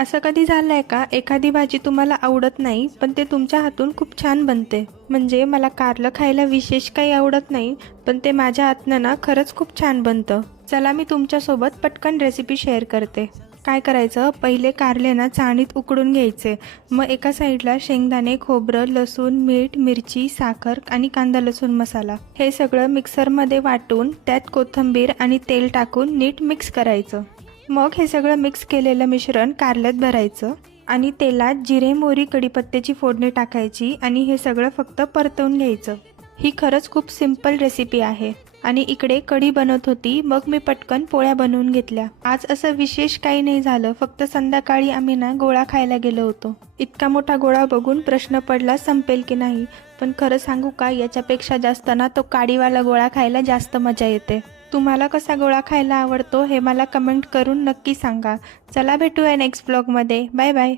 असं कधी झालंय का, एखादी भाजी तुम्हाला आवडत नाही पण ते तुमच्या हातून खूप छान बनते? म्हणजे मला कारलं खायला विशेष काही आवडत नाही, पण ते माझ्या हातनं ना खरंच खूप छान बनतं. चला मी तुमच्यासोबत पटकन रेसिपी शेअर करते. काय करायचं, पहिले कारले ना चाळणीत उकडून घ्यायचे. मग एका साईडला शेंगदाणे, खोबरं, लसूण, मीठ, मिरची, साखर आणि कांदा लसूण मसाला हे सगळं मिक्सरमध्ये वाटून त्यात कोथिंबीर आणि तेल टाकून नीट मिक्स करायचं. मग हे सगळं मिक्स केलेलं मिश्रण कारल्यात भरायचं आणि तेलात जिरे, मोहरी, कढीपत्त्याची फोडणी टाकायची आणि हे सगळं फक्त परतवून घ्यायचं. ही खरंच खूप सिंपल रेसिपी आहे. आणि इकडे कढी बनत होती, मग मी पटकन पोळ्या बनवून घेतल्या. आज असं विशेष काही नाही झालं, फक्त संध्याकाळी आम्ही ना गोळा खायला गेलो होतो. इतका मोठा गोळा बघून प्रश्न पडला संपेल की नाही, पण खरं सांगू का, याच्यापेक्षा जास्त ना तो काडीवाला गोळा खायला जास्त मजा येते. तुम्हाला कसा गोळा खायला आवडतो हे मला कमेंट करून नक्की सांगा. चला भेटूया नेक्स्ट व्लॉगमध्ये. Bye bye.